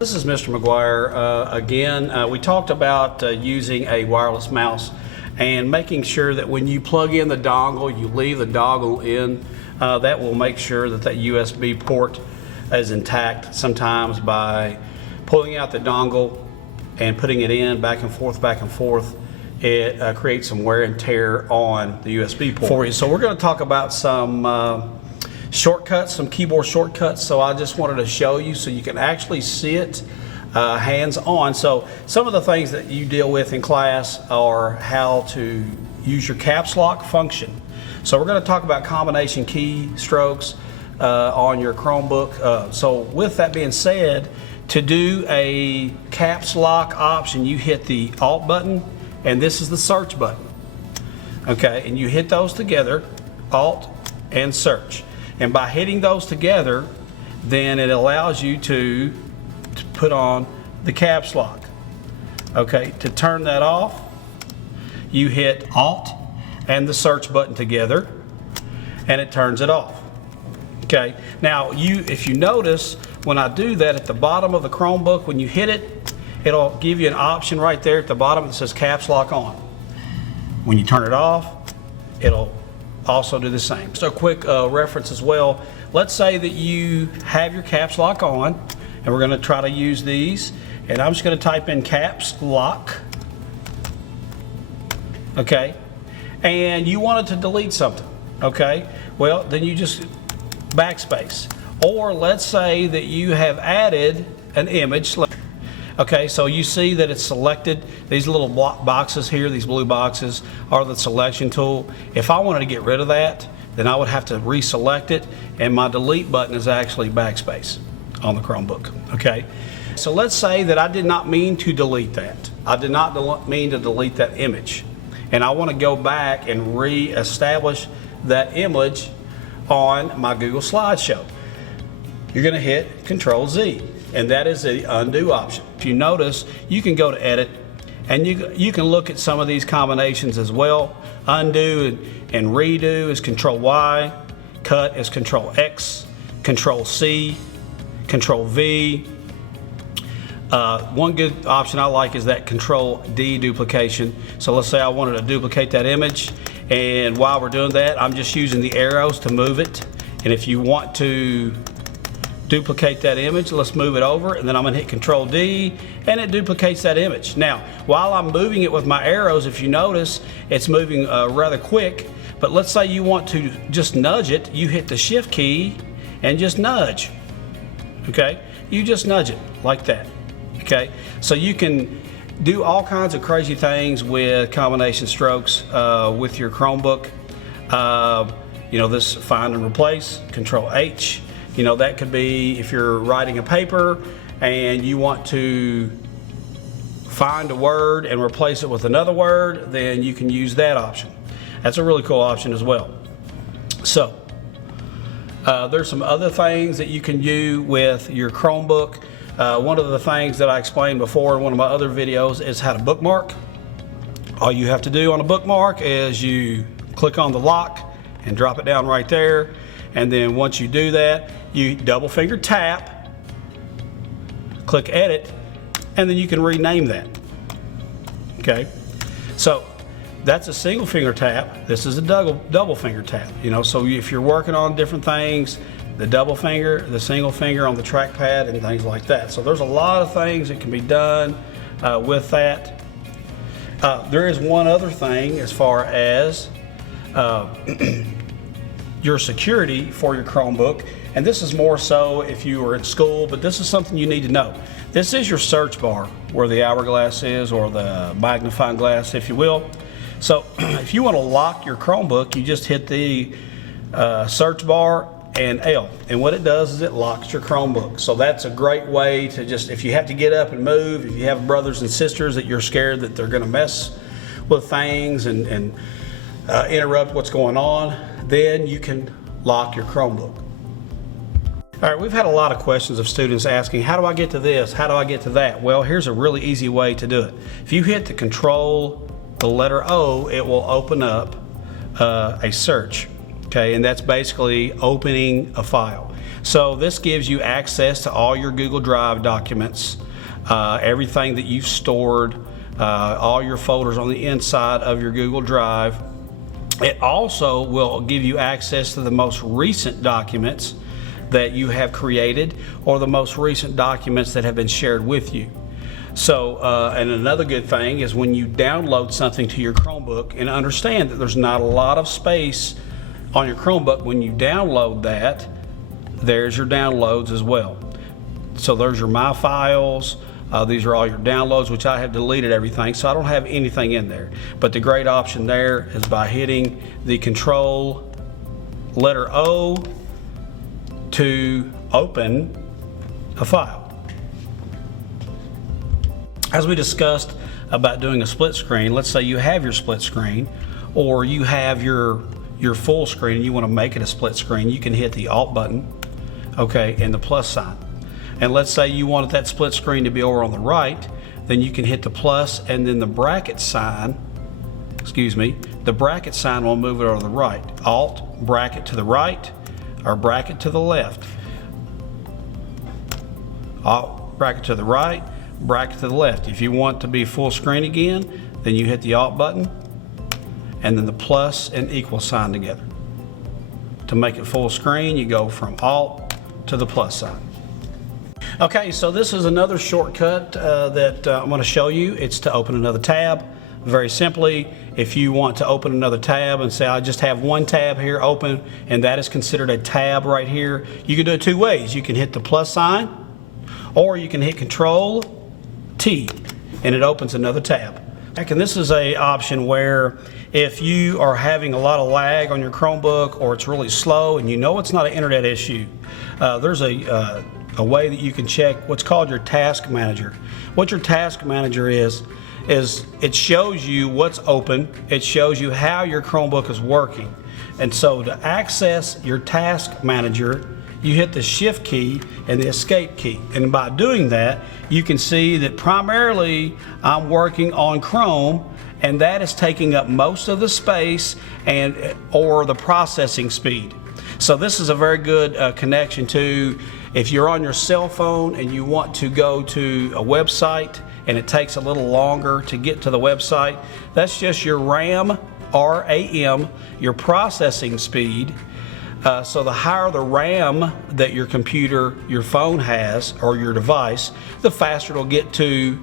This is Mr. Mcguire. Again, we talked about using a wireless mouse and making sure that when you plug in the dongle, you leave the dongle in. That will make sure that that USB port is intact. Sometimes by pulling out the dongle and putting it in back and forth, it creates some wear and tear on the USB port for you. So we're going to talk about some shortcuts, some keyboard shortcuts. So I just wanted to show you so you can actually see it hands-on. So some of the things that you deal with in class are how to use your caps lock function. So we're going to talk about combination key strokes on your Chromebook. So with that being said, to do a caps lock option, you hit the Alt button, and this is the search button. Okay, and you hit those together, Alt and search. And by hitting those together, then it allows you to put on the caps lock. Okay, to turn that off, you hit Alt and the search button together, and it turns it off. Okay, now if you notice, when I do that at the bottom of the Chromebook, when you hit it, it'll give you an option right there at the bottom that says caps lock on. When you turn it off, it'll also do the same. So a quick reference as well. Let's say that you have your caps lock on, and we're going to try to use these, and I'm just going to type in caps lock. Okay, and you wanted to delete something. Okay, well then you just backspace. Or let's say that you have added an image. Okay, so you see that it's selected. These little boxes here, these blue boxes, are the selection tool. If I wanted to get rid of that, then I would have to reselect it, and my delete button is actually backspace on the Chromebook. Okay, so let's say that I did not mean to delete that. I did not mean to delete that image, and I want to go back and re-establish that image on my Google slideshow. You're going to hit Control-Z, and that is the undo option. If you notice, you can go to edit, and you can look at some of these combinations as well. Undo and redo is Control-Y, cut is Control-X, Control-C, Control-V. One good option I like is that Control-D duplication. So let's say I wanted to duplicate that image, and while we're doing that, I'm just using the arrows to move it. And if you want to duplicate that image, let's move it over, and then I'm going to hit Control-D, and it duplicates that image. Now, while I'm moving it with my arrows, if you notice, it's moving rather quick. But let's say you want to just nudge it, you hit the Shift key and just nudge. Okay, you just nudge it like that. Okay, so you can do all kinds of crazy things with combination strokes with your Chromebook. You know, this find and replace, Control-H. You know, that could be if you're writing a paper and you want to find a word and replace it with another word, then you can use that option. That's a really cool option as well. So there's some other things that you can do with your Chromebook. One of the things that I explained before in one of my other videos is how to bookmark. All you have to do on a bookmark is you click on the lock and drop it down right there. And then once you do that, you double finger tap, click edit, and then you can rename that. Okay, so that's a single finger tap. This is a double finger tap. You know, so if you're working on different things, the double finger, the single finger on the trackpad, and things like that. So there's a lot of things that can be done with that. There is one other thing as far as your security for your Chromebook, and this is more so if you were in school, but this is something you need to know. This is your search bar where the hourglass is, or the magnifying glass, if you will. So if you want to lock your Chromebook, you just hit the search bar and L, and what it does is it locks your Chromebook. So that's a great way to just, if you have to get up and move, if you have brothers and sisters that you're scared that they're going to mess with things and interrupt what's going on, then you can lock your Chromebook. All right, we've had a lot of questions of students asking, how do I get to this? How do I get to that? Well, here's a really easy way to do it. If you hit the Control, the letter O, it will open up a search. Okay, and that's basically opening a file. So this gives you access to all your Google Drive documents, everything that you've stored, all your folders on the inside of your Google Drive. It also will give you access to the most recent documents that you have created, or the most recent documents that have been shared with you. So, and another good thing is when you download something to your Chromebook, and understand that there's not a lot of space on your Chromebook. When you download that, there's your downloads as well. So there's your My Files. These are all your downloads, which I have deleted everything, so I don't have anything in there. But the great option there is by hitting the Control letter O to open a file. As we discussed about doing a split screen, let's say you have your split screen, or you have your full screen and you want to make it a split screen, you can hit the Alt button, okay, and the plus sign. And let's say you wanted that split screen to be over on the right, then you can hit the plus and then the bracket sign, the bracket sign will move it over to the right. Alt, bracket to the right, or bracket to the left. Alt, bracket to the right, bracket to the left. If you want to be full screen again, then you hit the Alt button and then the plus and equal sign together. To make it full screen, you go from Alt to the plus sign. Okay, so this is another shortcut that I'm going to show you. It's to open another tab. Very simply, if you want to open another tab and say, I just have one tab here open, and that is considered a tab right here, you can do it two ways. You can hit the plus sign, or you can hit Control T, and it opens another tab. And this is an option where if you are having a lot of lag on your Chromebook, or it's really slow and you know it's not an internet issue, there's a way that you can check what's called your Task Manager. What your Task Manager is it shows you what's open, it shows you how your Chromebook is working. And so to access your Task Manager, you hit the Shift key and the Escape key. And by doing that, you can see that primarily I'm working on Chrome, and that is taking up most of the space or the processing speed. So this is a very good connection to if you're on your cell phone and you want to go to a website and it takes a little longer to get to the website. That's just your RAM, RAM, your processing speed. So the higher the RAM that your computer, your phone has, or your device, the faster it'll get to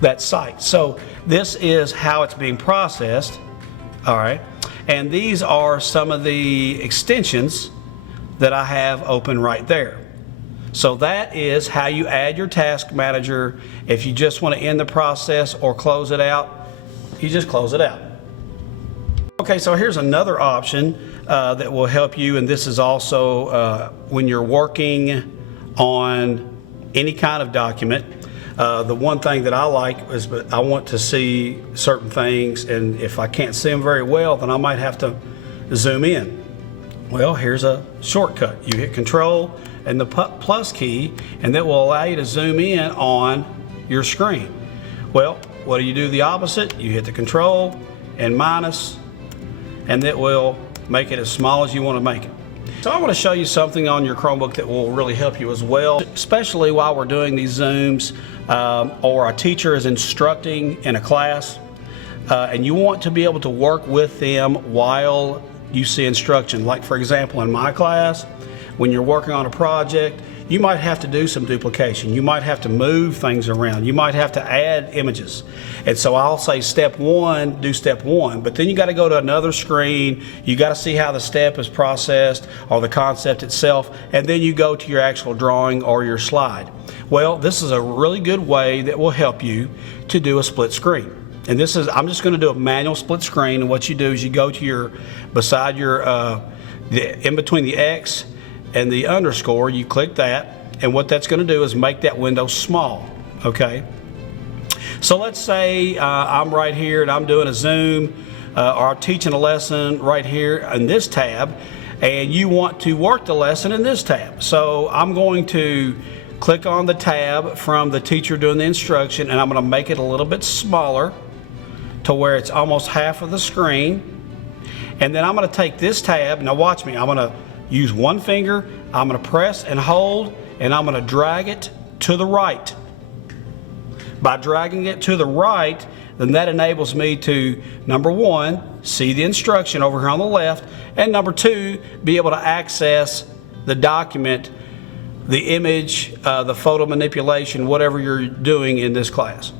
that site. So this is how it's being processed. All right. And these are some of the extensions that I have open right there. So that is how you add your Task Manager. If you just want to end the process or close it out, you just close it out. Okay, so here's another option that will help you, and this is also when you're working on any kind of document. The one thing that I like is I want to see certain things, and if I can't see them very well, then I might have to zoom in. Well, here's a shortcut. You hit Control and the plus key, and that will allow you to zoom in on your screen. Well, what do you do the opposite? You hit the Control and minus, and that will make it as small as you want to make it. So I want to show you something on your Chromebook that will really help you as well, especially while we're doing these Zooms or a teacher is instructing in a class and you want to be able to work with them while you see instruction. Like for example, in my class, when you're working on a project, you might have to do some duplication. You might have to move things around. You might have to add images. And so I'll say step one, do step one, but then you got to go to another screen. You got to see how the step is processed or the concept itself, and then you go to your actual drawing or your slide. Well, this is a really good way that will help you to do a split screen. And this is, I'm just going to do a manual split screen, and what you do is you go to your, beside your, in between the X and the underscore, you click that, and what that's going to do is make that window small, okay? So let's say I'm right here and I'm doing a Zoom or I'm teaching a lesson right here in this tab, and you want to work the lesson in this tab. So I'm going to click on the tab from the teacher doing the instruction, and I'm going to make it a little bit smaller to where it's almost half of the screen. And then I'm going to take this tab, now watch me, I'm going to use one finger I'm going to press and hold, and I'm going to drag it to the right. By dragging it to the right, then that enables me to, number one, see the instruction over here on the left, and number two, be able to access the document, the image, the photo manipulation, whatever you're doing in this class.